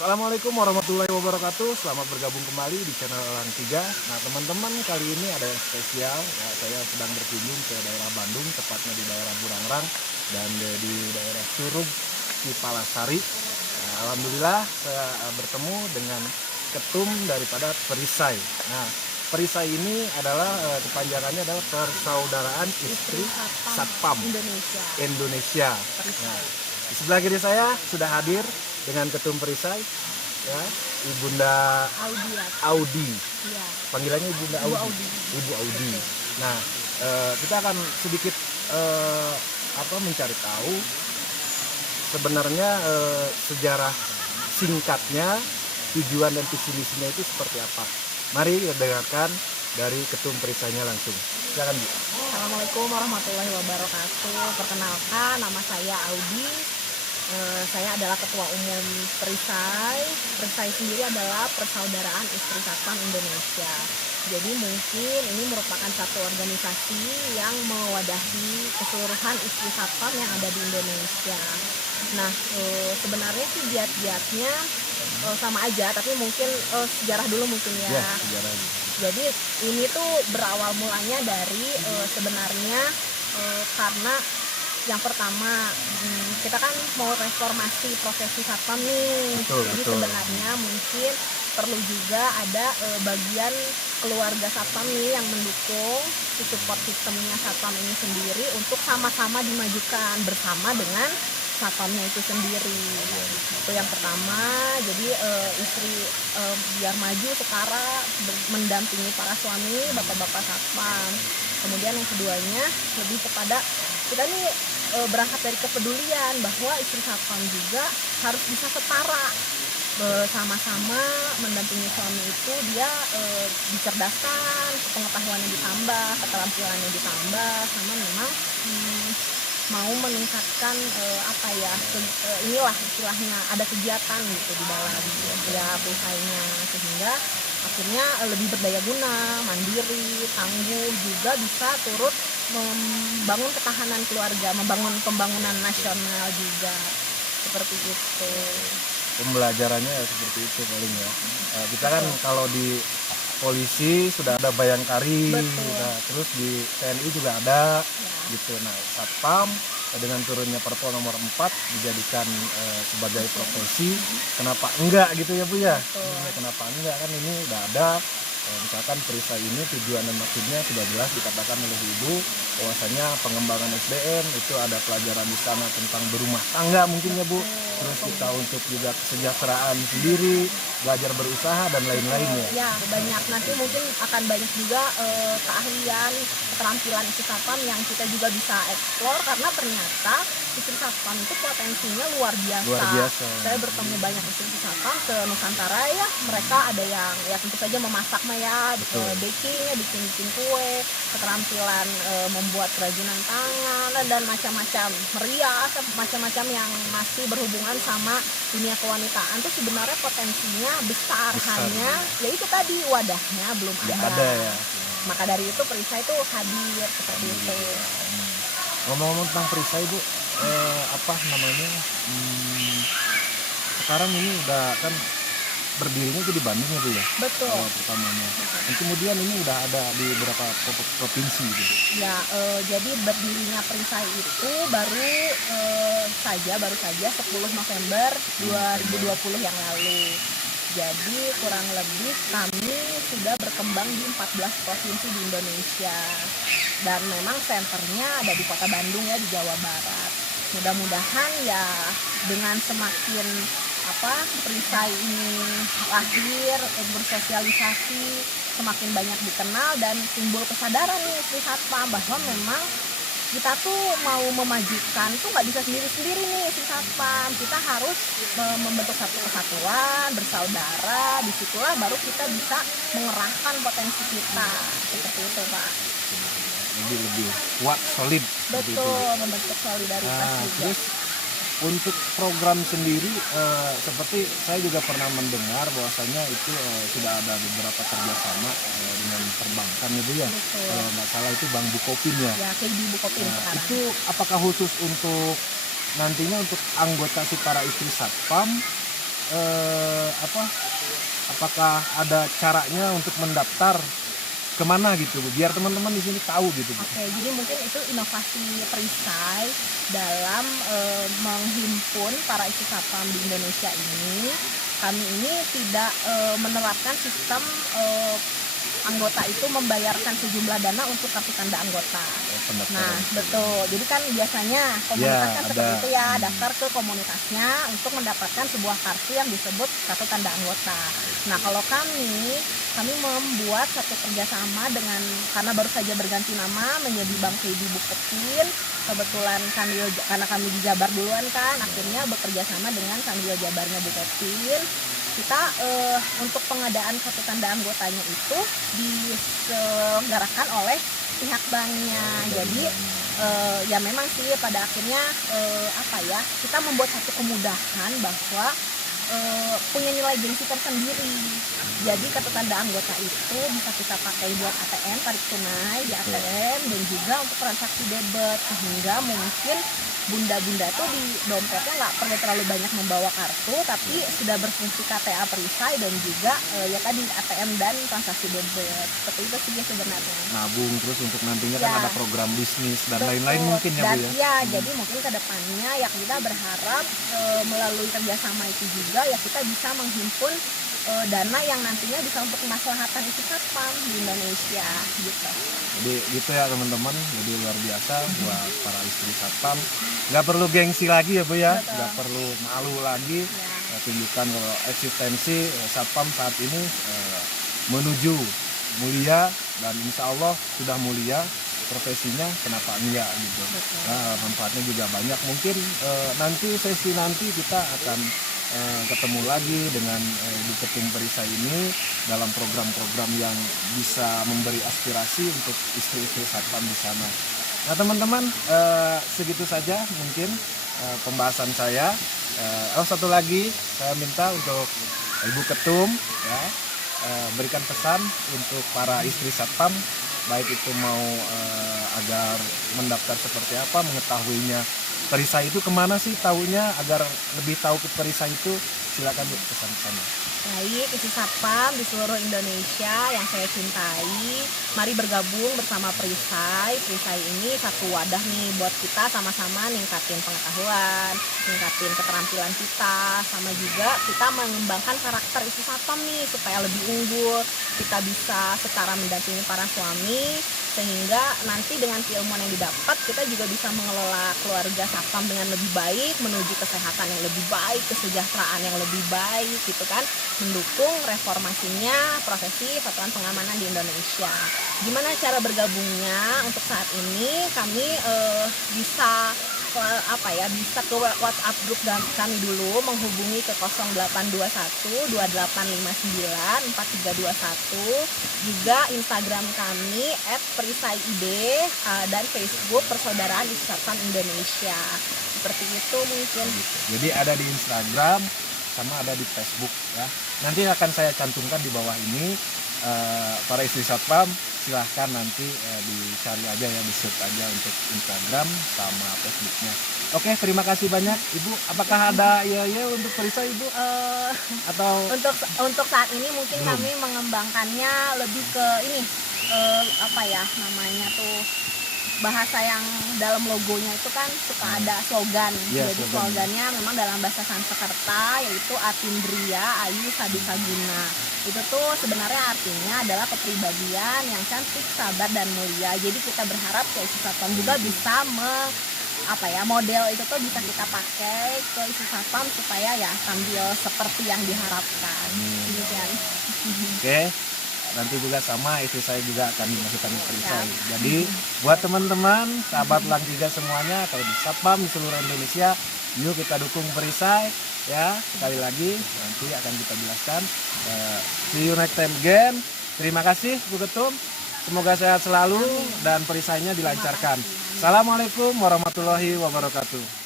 Assalamualaikum warahmatullahi wabarakatuh. Selamat bergabung kembali di channel Elang 3. Nah teman-teman, kali ini ada yang spesial ya, saya sedang berkunjung ke daerah Bandung, tepatnya di daerah Burangrang dan di daerah Curug Cipalasari. Nah, alhamdulillah saya bertemu dengan ketum daripada Perisai. Nah, Perisai ini adalah kepanjangannya adalah Persaudaraan Istri Satpam Indonesia. Nah, di sebelah kiri saya sudah hadir dengan ketum Perisai, ya, Ibunda Audi. Ya. Panggilannya Ibunda Audi. Ibu Audi. Nah, kita akan sedikit mencari tahu sebenarnya sejarah singkatnya, tujuan dan visi misinya itu seperti apa. Mari kita dengarkan dari ketum Perisainya langsung. Silakan, Bu. Assalamualaikum warahmatullahi wabarakatuh. Perkenalkan, nama saya Audi. Saya adalah Ketua Umum Perisai. Perisai sendiri adalah Persaudaraan Istri Satpam Indonesia. Jadi mungkin ini merupakan satu organisasi yang mewadahi keseluruhan istri satpam yang ada di Indonesia. Nah, sebenarnya sih giat-giatnya sama aja, tapi mungkin sejarah dulu mungkin ya. Sejarah. Jadi ini tuh berawal mulanya dari sebenarnya karena yang pertama kita kan mau reformasi profesi satpam nih. Jadi sebenarnya mungkin perlu juga ada bagian keluarga satpam nih yang mendukung si support sistemnya satpam ini sendiri untuk sama-sama dimajukan bersama dengan satpamnya itu sendiri. Itu yang pertama. Jadi istri biar maju setara mendampingi para suami bapak-bapak satpam. Kemudian yang keduanya lebih kepada kita nih berangkat dari kepedulian bahwa istri satpam juga harus bisa setara, sama-sama mendampingi suami itu. Dia dicerdaskan, pengetahuannya ditambah, keterampilannya ditambah, sama memang mau meningkatkan inilah istilahnya ada kegiatan gitu di dalam perisainya, sehingga akhirnya lebih berdaya guna, mandiri, tangguh, juga bisa turut membangun ketahanan keluarga, membangun pembangunan nasional juga, seperti itu. Pembelajarannya ya seperti itu paling ya. Kita kan kalau di polisi sudah ada Bayangkari, nah, terus di TNI juga ada, gitu. Nah, satpam dengan turunnya Perpol nomor 4 dijadikan sebagai profesi, kenapa enggak gitu ya Bu ya? Kenapa enggak, kan ini udah ada. Misalkan Perisai ini tujuan dan maksudnya sudah jelas dikatakan oleh Ibu, bahwasanya pengembangan SDM itu ada pelajaran di sana tentang berumah tangga mungkin ya Bu. Terus kita untuk juga kesejahteraan sendiri, belajar berusaha dan lain-lainnya. Ya, banyak. Nanti mungkin akan banyak juga keahlian, keterampilan istri satpam yang kita juga bisa eksplor, karena ternyata istri satpam itu potensinya luar biasa. Saya bertemu banyak istri satpam se Nusantara ya, mereka ada yang ya tentu saja memasak ya, bakingnya, bikin kue, keterampilan membuat kerajinan tangan dan macam-macam, merias, macam-macam yang masih berhubungan sama dunia kewanitaan. Tuh sebenarnya potensinya besar. Hanya ya itu tadi, wadahnya belum ada ya. Maka dari itu Perisai itu hadir seperti itu. Ngomong-ngomong tentang Perisai Bu, sekarang ini udah kan berdirinya itu di Bandung ya Bu ya? Betul. Pertamanya. Dan kemudian ini udah ada di beberapa provinsi gitu. Ya, jadi berdirinya Perisai itu baru saja 10 November 2020 yang lalu. Jadi kurang lebih kami sudah berkembang di 14 provinsi di Indonesia. Dan memang senternya ada di Kota Bandung ya, di Jawa Barat. Mudah-mudahan ya dengan semakin Perisai ini lahir, bersosialisasi, semakin banyak dikenal dan timbul kesadaran nih istri satpam bahwa memang kita tuh mau memajukan tuh nggak bisa sendiri-sendiri nih istri satpam. Kita harus membentuk satu kesatuan, bersaudara. Disitulah baru kita bisa mengerahkan potensi kita, seperti itu Pak. Lebih kuat, solid. Betul, membentuk solidaritas juga. Terus untuk program sendiri, seperti saya juga pernah mendengar bahwasanya itu sudah ada beberapa kerjasama dengan perbankan itu ya. Kalau nggak salah itu Bank Bukopin ya. Ya, KB Bukopin sekarang. Itu apakah khusus untuk nantinya untuk anggota si para istri satpam apakah ada caranya untuk mendaftar kemana gitu Bu, biar teman-teman di sini tahu gitu Bu. Oke, jadi mungkin itu inovasi perisai dalam menghimpun para isu satpam di Indonesia ini. Kami ini tidak menerapkan sistem anggota itu membayarkan sejumlah dana untuk kartu tanda anggota. Nah, betul. Jadi kan biasanya komunitas kan seperti itu ya, daftar ke komunitasnya untuk mendapatkan sebuah kartu yang disebut kartu tanda anggota. Nah, kalau kami membuat satu kerjasama dengan, karena baru saja berganti nama menjadi Bank KB Buketin. Kebetulan karena kami di Jabar duluan kan, akhirnya bekerja sama dengan Sambil Jabarnya Buketin. Kita untuk pengadaan kartu tanda anggotanya itu diselenggarakan oleh pihak banknya. Jadi ya memang sih pada akhirnya kita membuat satu kemudahan bahwa punya nilai gengsi tersendiri. Jadi kartu tanda anggota itu bisa kita pakai buat ATM, tarik tunai di ATM, dan juga untuk transaksi debit, sehingga mungkin bunda-bunda tuh di dompetnya nggak perlu terlalu banyak membawa kartu, tapi sudah berfungsi KTA perisai dan juga ya tadi ATM dan transaksi debit. Seperti itu sih sebenarnya. Nabung terus untuk nantinya kan ada program bisnis dan lain-lain mungkin ya Bu ya. Iya, jadi mungkin kedepannya ya kita berharap melalui kerjasama itu juga ya kita bisa menghimpun dana yang nantinya bisa untuk kemaslahatan isu satpam di Indonesia gitu. Jadi gitu ya teman-teman, jadi luar biasa buat para istri satpam. Nggak perlu gengsi lagi ya Bu ya, nggak perlu malu lagi. Tunjukkan kalau eksistensi satpam saat ini menuju mulia, dan insya Allah sudah mulia profesinya, kenapa enggak gitu. Nah, manfaatnya juga banyak. Mungkin nanti kita akan ketemu lagi dengan Ibu Ketum Perisai ini dalam program-program yang bisa memberi aspirasi untuk istri-istri satpam di sana. Nah teman-teman, segitu saja mungkin pembahasan saya. Satu lagi saya minta untuk Ibu Ketum ya, berikan pesan untuk para istri satpam, baik itu mau agar mendaftar seperti apa, mengetahuinya perisai itu kemana sih tahunya, agar lebih tahu ke perisai itu, silakan Bu pesan-pesannya. Baik, isu satpam di seluruh Indonesia yang saya cintai, mari bergabung bersama perisai. Perisai ini satu wadah nih buat kita sama-sama ningkatin pengetahuan, ningkatin keterampilan kita, sama juga kita mengembangkan karakter isu satpam nih supaya lebih unggul. Kita bisa setara mendampingi para suami, sehingga nanti dengan keilmuan yang didapat kita juga bisa mengelola keluarga satpam dengan lebih baik, menuju kesehatan yang lebih baik, kesejahteraan yang lebih baik gitu kan, mendukung reformasinya profesi satuan pengamanan di Indonesia. Gimana cara bergabungnya? Untuk saat ini kami bisa ke WhatsApp grup kami dulu, menghubungi ke 0821 2859 4321, juga Instagram kami @perisaid dan Facebook Persaudaraan Isu Satpam Indonesia. Seperti itu mungkin. Jadi ada di Instagram sama ada di Facebook ya. Nanti akan saya cantumkan di bawah ini. Para istri satpam silahkan nanti dicari aja ya, di search aja untuk Instagram sama Facebooknya. Oke, terima kasih banyak Ibu. Apakah ada ya untuk perisai Ibu? Atau untuk saat ini mungkin kami mengembangkannya lebih ke ini namanya tuh, bahasa yang dalam logonya itu kan suka ada slogan. Jadi slogannya memang dalam bahasa Sanskerta, yaitu Atindria Ayu Sadisaguna. Itu tuh sebenarnya artinya adalah kepribadian yang cantik, sabar, dan mulia. Jadi kita berharap ke isu satpam juga bisa model itu tuh bisa kita pakai ke isu satpam supaya ya sambil seperti yang diharapkan. Oke. Nanti juga sama istri saya juga akan dimasukkan ke perisai. Jadi buat teman-teman, sahabat Lang 3 semuanya, kalau di satpam di seluruh Indonesia, yuk kita dukung perisai ya. Sekali lagi nanti akan kita jelaskan. See you next time again. Terima kasih Bu Ketum. Semoga sehat selalu dan perisainya dilancarkan. Assalamualaikum warahmatullahi wabarakatuh.